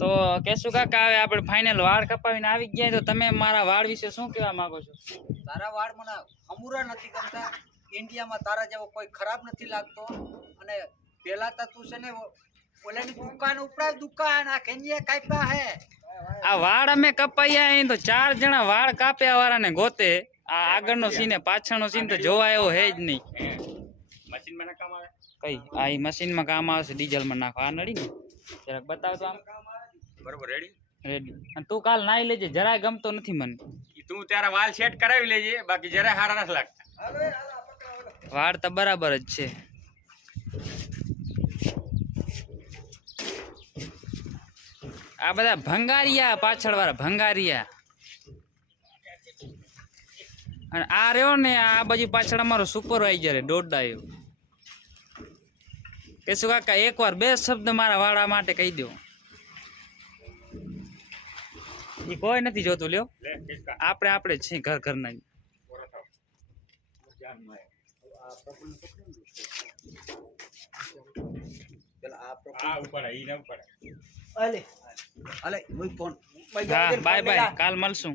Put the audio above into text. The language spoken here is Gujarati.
તો કેશું કાકા હવે આપણે ફાઇનલ વાળ કપાવીને આવી ગયા તો તમે મારા વાળ વિશે શું કહેવા માંગો છો? તારા વાળ મને હમુરા નથી કરતા ઇન્ડિયામાં તારા જેવો કોઈ ખરાબ નથી લાગતો. અને પેલા તો તું છે ને ઓલાની દુકાન ઉપડા દુકાન આ કેન્યા કાપ્યા હે. આ વાળ અમે કપાયા અહીં તો ચાર જણા વાળ કાપ્યા વાળાને ગોતે. આ આગળનો સીન પાછળ પાછળનો સીન તો જોવા એવો હે જ નહીં. મશીનમાં ના કામ આવે? કઈ? આ મશીનમાં કામ આવશે ડીઝલમાં નાખો. આ નડી ને? જરાક બતાવ તો આમ. બરોબર રેડી રેડી અને તું કાલ નાઈ લેજે જરાય ગમતો નથી મને. તું તારા વાલ સેટ કરાવી લેજે બાકી જરા હારા નથી લાગતા. વાળ તો બરાબર જ છે. આ બધા ભંગારિયા પાછળ વાળા ભંગારિયા. અને આ રહ્યો ને આ બાજુ પાછળ અમારો સુપરવાઇઝર દોડાયો કે શું કાકા એકવાર બે શબ્દ મારા વાળા માટે કહી દો એ કોઈ નથી જોતું લ્યો. લે કિસકા આપણે આપણે જ છીએ ઘર ઘરના. જ. પોરો થાવ આ ઉપર ઈ ના ઉપર અલે અલે મુઈ ફોન. Bye bye. કાલ મળશું.